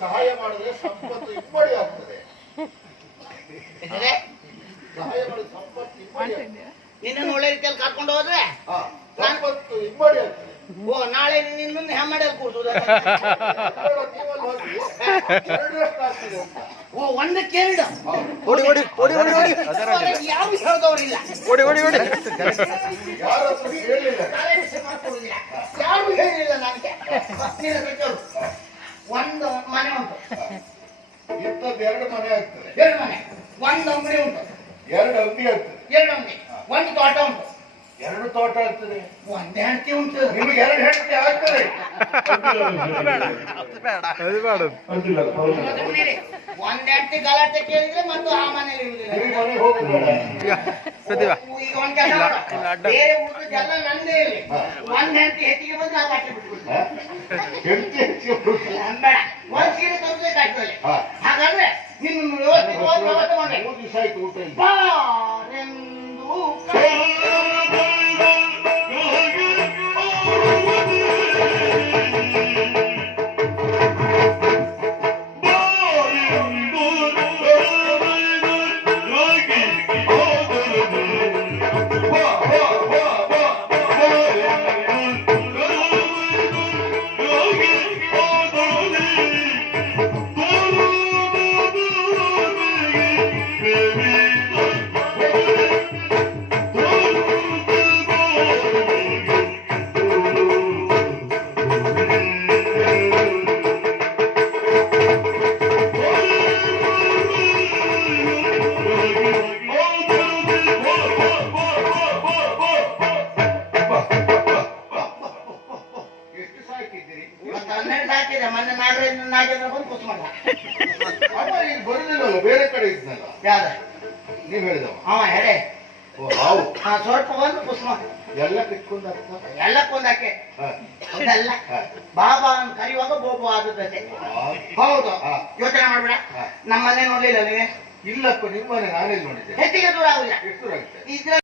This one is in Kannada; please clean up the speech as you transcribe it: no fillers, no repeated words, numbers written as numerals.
ಸಹಾಯ ಮಾಡಿದ್ರೆ ಸಂಪತ್ತು ಇಮ್ಮಡಿ ಆಗ್ತದೆ. ಸಹಾಯ ಮಾಡಿದ್ರೆ ಸಂಪತ್ತು ಇಮ್ಮಡಿ ನಿನ್ನನ್ನು ಒಳ್ಳೆ ರೀತಿಯಲ್ಲಿ ಕರ್ಕೊಂಡು ಹೋದ್ರೆ ಸಂಪತ್ತು ಇಮ್ಮಡಿ ಆಗ್ತದೆ. ಓ ನಾಳೆ ನಿನ್ನನ್ನು ಹೆಮ್ಮಡಿಯಲ್ಲಿ ಕೂರ್ಸುದ ಓ ಒಂದಕ್ಕೆ ಎರಡು ಯಾವ ಹೇಳ್ದವ್ರಿಲ್ಲ ಯಾರು ಹೇಳಿಲ್ಲ ನನಗೆ. ಒಂದು ಮನೆ ಉಂಟು, ಇಂಥದ್ದು 2 ಮನೆ ಆಗ್ತದೆ. 2 ಮನೆ, ಒಂದು ಅಂಗಡಿ ಉಂಟು, 2 ಅಂಗಡಿ ಆಗ್ತದೆ. 2 ಅಂಗಡಿ, ಒಂದು ತೋಟ ಉಂಟು, 2 ತೋಟ ಆಗ್ತದೆ. ಒಂದು ಹೆಂಡತಿ ಉಂಟು. ನಿಮಗೆ 2 ಹೆಂಡತಿ ಆಗ್ತದೆ. ಒಂದ್ ಹೆಂಡತಿ ಗಲಾಟೆ ಕೇಳಿದ್ರೆ ಮತ್ತು ಆ ಮನೇಲಿ ಇರುವುದಿಲ್ಲ. ಈಗ ಒಂದ್ ಕೆಲಸ ಮಾಡು, ಬೇರೆ ಊಟದ್ದೆಲ್ಲ ನಂದೇ ಇರಲಿ. ಒಂದ್ ಹೆಂಡತಿ ಹೆಚ್ಚಿಗೆ ಬಂದ್ರೆ ನಾವು ಅಟ್ಟೆ ಬಿಟ್ಬಿಡ್ತೀವಿ. ಬೇಡ, ಒಂದ್ ಸೀರೆ ತರಬೇಕಾಗ್ತದೆ. ಹಾಗಾದ್ರೆ ನಿನ್ನ ವ್ಯವಸ್ಥೆ ಮಾಡಿ 3 ದಿವಸ ಆಯ್ತು ಊಟ ಇಲ್ಲ. ಬಾರೆಂದು ಬರುದಿಲ್ಲ, ಬೇರೆ ಕಡೆ ಇದ್ನಲ್ಲ. ಯಾರ ನೀವ್ ಹೇಳಿದವ ಹೆಡೆ ಹಾವು ಸ್ವಲ್ಪ ಒಂದು ಪುಷ್ಪ ಎಲ್ಲ ಕಿತ್ಕೊಂಡ ಎಲ್ಲಕ್ಕೊಂದಕ್ಕೆ ಅದಲ್ಲ. ಬಾಬಾ ಅಂತ ಕರೆಯುವಾಗ ಬೋಬು ಆದದ್ದೇ. ಹೌದು, ಯೋಚನೆ ಮಾಡ್ಬೇಡ. ನಮ್ಮ ಮನೆ ನೋಡ್ಲಿಲ್ಲ ನೀವೇ? ಇಲ್ಲಪ್ಪ, ನಿಮ್ಮನೆ ನಾನೇ ನೋಡಿದ್ದೆ. ಹೆಚ್ಚಿಗೆ ದೂರ ಆಗುದಿಲ್ಲ. ಎಷ್ಟು ದೂರ ಆಗುತ್ತೆ? ಇದ್ರ